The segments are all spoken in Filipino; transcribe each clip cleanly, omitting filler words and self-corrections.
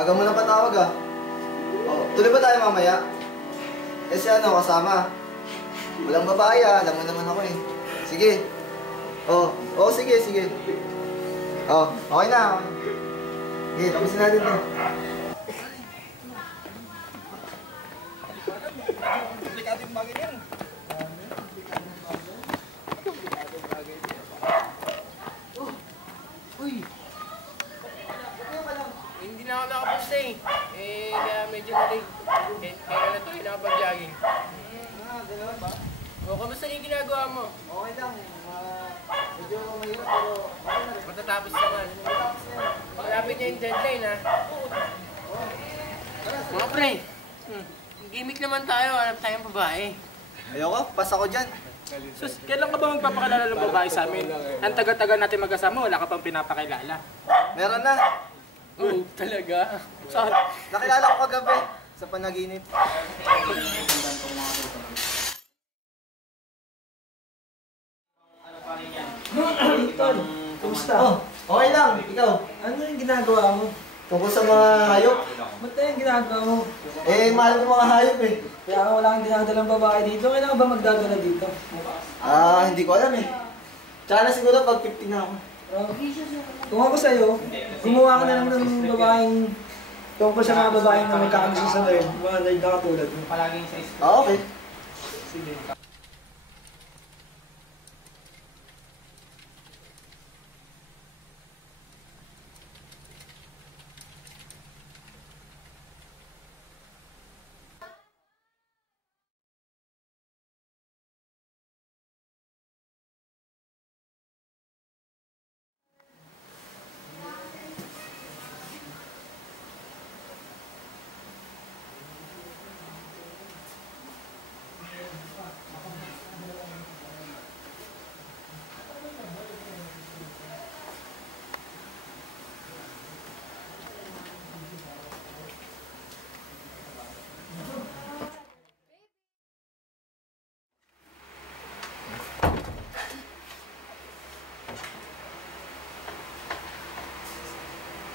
Aga mo na patawag ah. Oh, tuloy ba tayo mamaya? Eh si ano, kasama? Walang babae ah, alam mo naman ako eh. Sige. Oh, sige. Oh, okay na. Sige, tapusin natin to. Komplikadong bagay yan. Uy! Hindi na ako nakapusta eh. Kaya medyo malig. Kaya na ito, nakapag-jogging. Gano'n ba? Kamusta yung ginagawa mo? Okay lang. Medyo mahirap pero okay na rin. Matatapos naman. Malapit niya yung deadline ha. Mga pre, gimmick naman tayo. Hanap tayong babae. Ayoko, pas ako dyan. Sus, kailan ka ba magpapakilala ng babae sa amin? Ang tagal-tagal natin magkasama, wala ka pang pinapakilala. Meron na. Oo, talaga. Saan? Nakilala ko kagabi sa panaginip. Tol, kumusta? Oh, okay lang. Ikaw? Ano yung ginagawa mo? Tungkol sa mga hayop? Ba't na yung ginagawa mo? Eh, mahal ko mga hayop eh. Kaya ka wala kang dinadalang babae dito. Kailan ka ba magdadala dito? Hindi ko alam eh. Tsaka na siguro pag 50 na ako. Kung ako sa'yo, gumawa ka na lang ng babaeng tungkol sa mga babaeng na magkakagusto sa nerd. Mga nerd na katulad mo. Okay. Sige.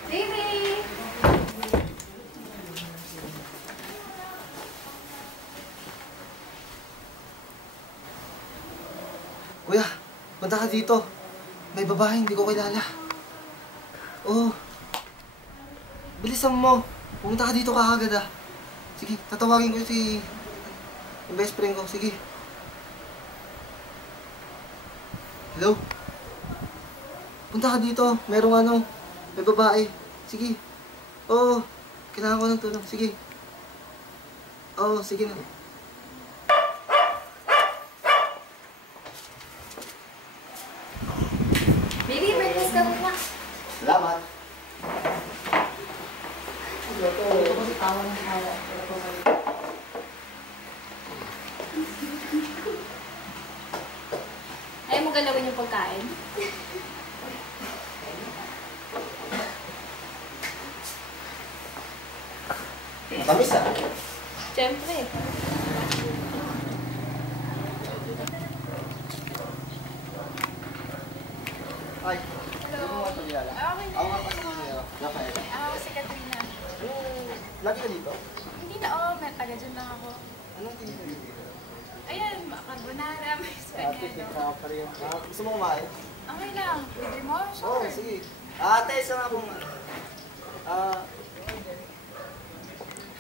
Baby! Kuya, punta ka dito. May babae, hindi ko kilala. Oh. Bilisan mo. Pumunta ka dito kaagad ah. Sige, tatawagin ko yung best friend ko. Sige. Hello? Punta ka dito. Merong ano, may babae. Sige. Oo. Kailangan ko ng tulong. Sige. Oo, sige na. Baby, breakfast ka muna. Salamat. Ito kasi tawa ng tawa. Ayaw mo galawin yung pagkain? Matamis ah. Siyempre. Ay. Hello. Hindi mo nga kilala. Okay na. Ako nga pala niya. Rafael. Ako si Katrina. Lagi ka dito? Hindi na, may taga dyan lang ako. Anong tinitira dito? Ayan, carbonara, may Ate, spaghetti. pa rin. Gusto mo kumain? Okay lang. Libre mo? Oo, Sure. sige. Ate, isa nga kung...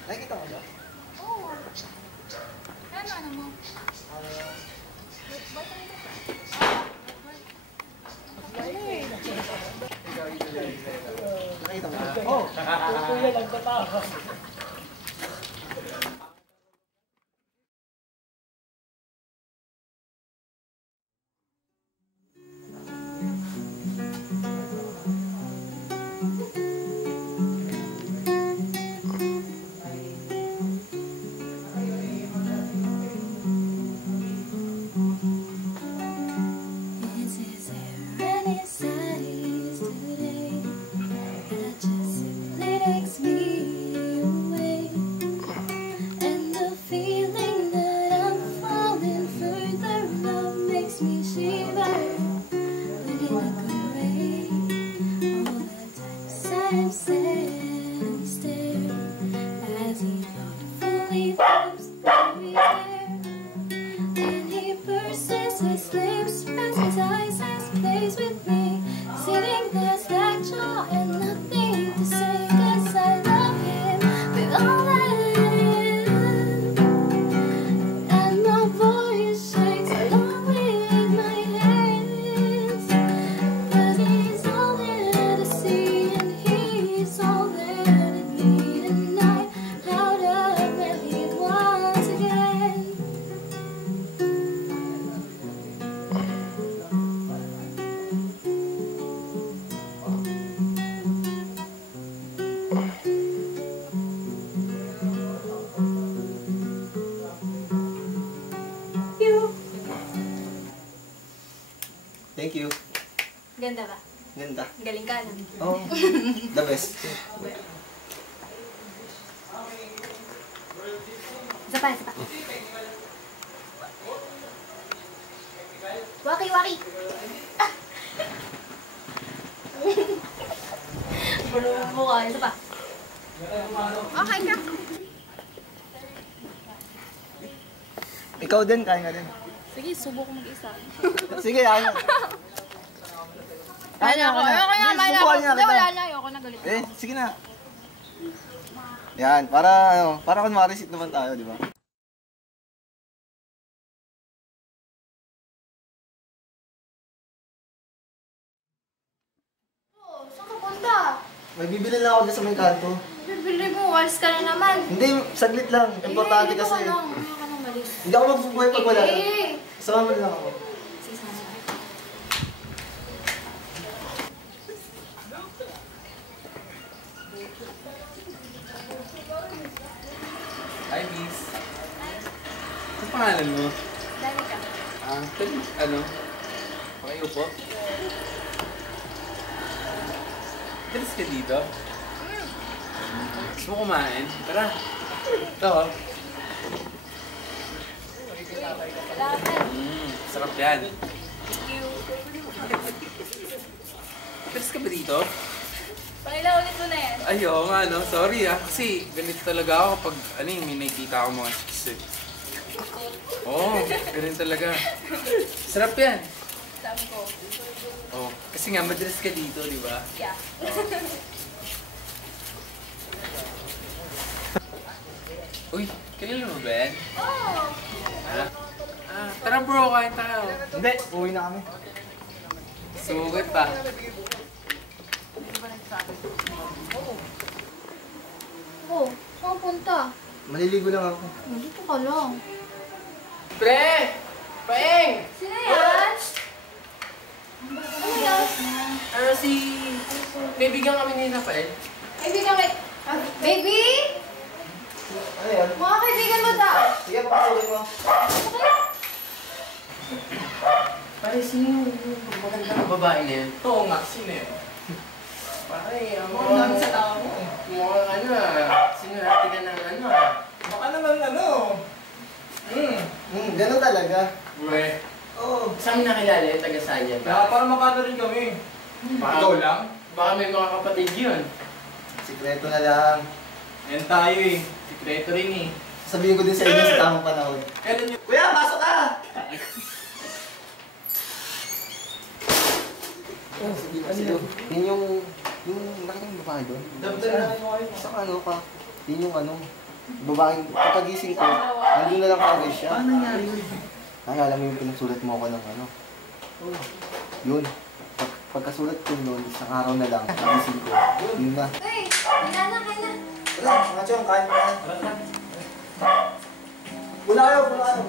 nakikita mo ba? Oo. Ano mo? Ba't ano ito? Nakikita mo ba? Oo. Kuya lang tatawa. That just simply takes me you. Ganda ba? Ganda. Galing ka, no? Oh, the best. Isa pa, isa pa. Waki, waki! Ah! Bulong mo ka, isa pa. Okay ka. Ikaw din, kaya nga din. Sige, subok mag-isa. Sige, ano. Kaya ako. Ayoko na, Hindi, kaya subukan ako. niya Hindi, kita. wala na. Ayoko na galit. Sige na. Yan, para kunwari sit naman tayo, di ba? Oh, saan ka punta? May bibili lang ako dyan sa may kanto. Bibili mo, walis ka na naman. Hindi, saglit lang. Importante dito kasi. ka lang. Ayaw ka nang malis. Hindi ako magbubuhay pag wala. Eh. Sama mo lang ako. Sige, sana. Hi, Miss. Ano pangalan mo? Dali ka. Ano? Pakiupo? Dalis ka dito? Gusto mo kumain? Tara. Ito, oh. Salamat. Sarap yan. Thank you. Dalis ka ba dito? Pangila ulit mo na yan. Ay, oo nga, no? Sorry, ah. Kasi ganito talaga ako kapag, may nakikita ako mga chicks, eh. Oo, ganun talaga. Sarap yan. Sabi ko. Oo, kasi nga, madalas ka dito, di ba? Yeah. Uy, kilala mo ba yan? Oh! Ha? Tara bro, kain tayo. Hindi, uwi na kami. Sumugot pa. Oh, saan ka punta? Maliligo lang ako. Dito ka lang. Pre! Paeng! Sino yan? Ano yan? Si... Kaibigan kami ni Rafael. Kaibigan kay... Baby? Ano yan? Mga kaibigan mo daw. Sige, papasukin mo. Pare, sino yung magandang babae na yan? Oo nga, sino yun? Pare, ang Ang dami sa tao mo eh. mukhang ano sinurati ka ng ano ah. Baka naman ano. Ganun talaga. Bwe. Oo. Saan mo nakilala yung taga-sanya ba? Kaya para makano rin kami. Ikaw lang? Baka may mga kapatid yun. Sikreto na lang. Yan tayo eh. Sikreto rin eh. Sabihin ko din sa inyo sa tamang panahon. Kailan yun? Kuya, pasok ka! Sige, yun yung nakita babae doon. Dabdal na kayo kayo. Sa ano ka, yun yung babaeng pagkagising ko, nandun na lang kagad siya. Paano nangyari yun? Naalala mo yung pinasulat mo ako ng Yun. Pagkasulat ko noon, isang araw na lang, pagising ko, yun na. Uy, kailan na, kailan? Wala, mga chong, kain mo na. Wala kayo, wala kayo.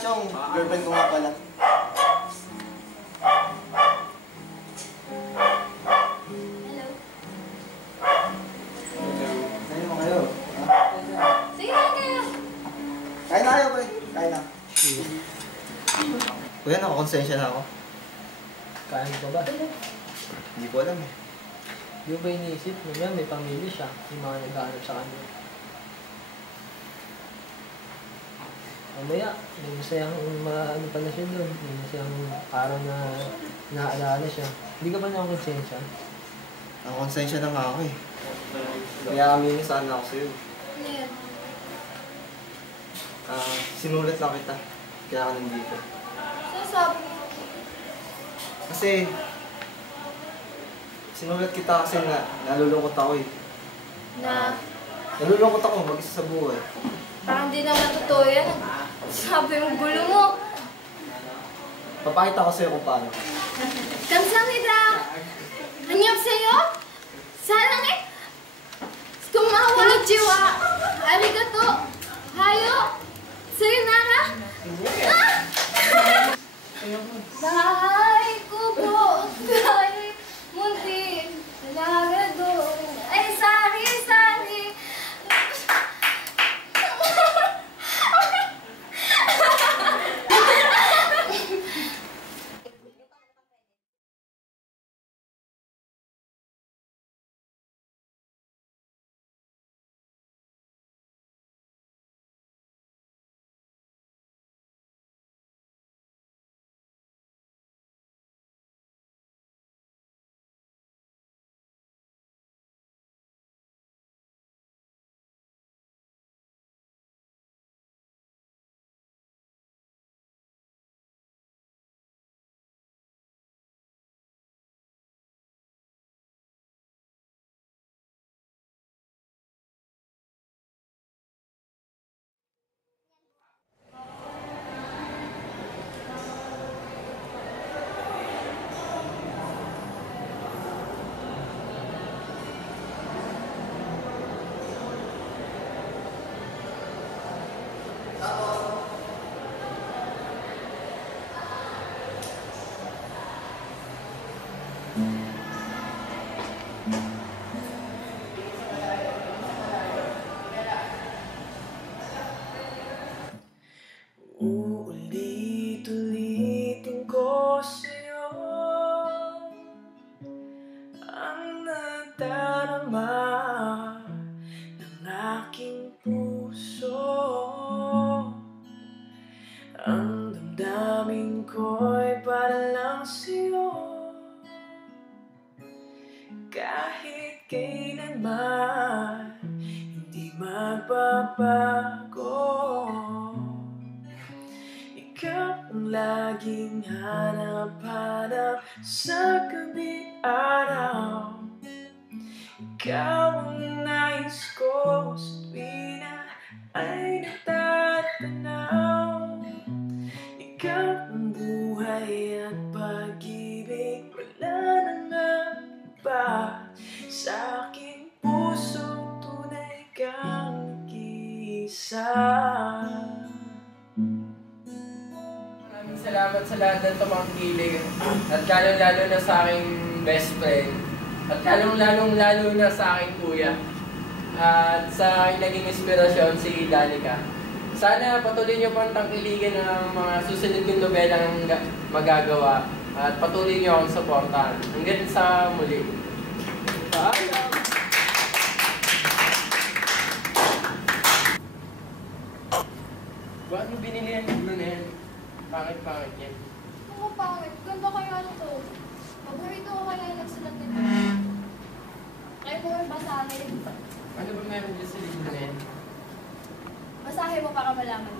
Chong, girlfriend ko nga pala. Hello? Kain mo kayo. Sige lang kayo. Kain na kayo, pre. Kain na. Kuya, nakakonsensya na ako. Kain pa ba? Hindi ko alam eh. Di ba iniisip mo yan? May pamilya siya. Yung mga naghahanap sa kanya. Mamaya, may masayang ano pala siya doon. May masayang araw na naaalala siya. Hindi ka ba nakakonsensya? Nakakonsensya na nga ako eh. Kaya kami sana ako sa'yo. Ano yan? Sinulat lang kita. Kaya ako nandito. Sinasabi mo. Kasi, sinulat kita kasi nalulungkot ako eh. Na Nalulungkot ako mag-isa sa buhay. parang di naman totoo yan. Sabi mo, gulo mo. Papakita ko sa'yo kung paano. 감사합니다. 안녕하세요. 사랑해. 고마워. konnichiwa. 아리가또. 하요. 사요나라. Bahay ko po kay munti. Nagado. Ay, sari-sari. kahit kailanman hindi magbabago. Ikaw ang laging hanap-hanap sa gabi araw. Ikaw ang nais ko sa tuwina ay natatanaw. Ikaw ang buhay at pag-ibig, wala nang iba. Sa aking puso tunay kang nag-iisa. Maraming salamat sa lahat ng tumangkilig. At lalong-lalo na sa aking best friend. At lalong-lalo na sa aking kuya. At sa aking naging inspirasyon, si Danica. Sana patuloy niyo pang tangkiligan ang mga susunod kong nobelang magagawa. At patuloy niyo akong supportahan. Hanggang sa muli. Paalam! Bakit mo binili ang libro na yan? Pangit-pangit yan. Ano pangit? Ganda kaya to. Paborito ko kaya yung nagsulat nito. Kaya mo yung basahin. Ano ba meron dyan sa libro na yan? Basahin mo para malaman.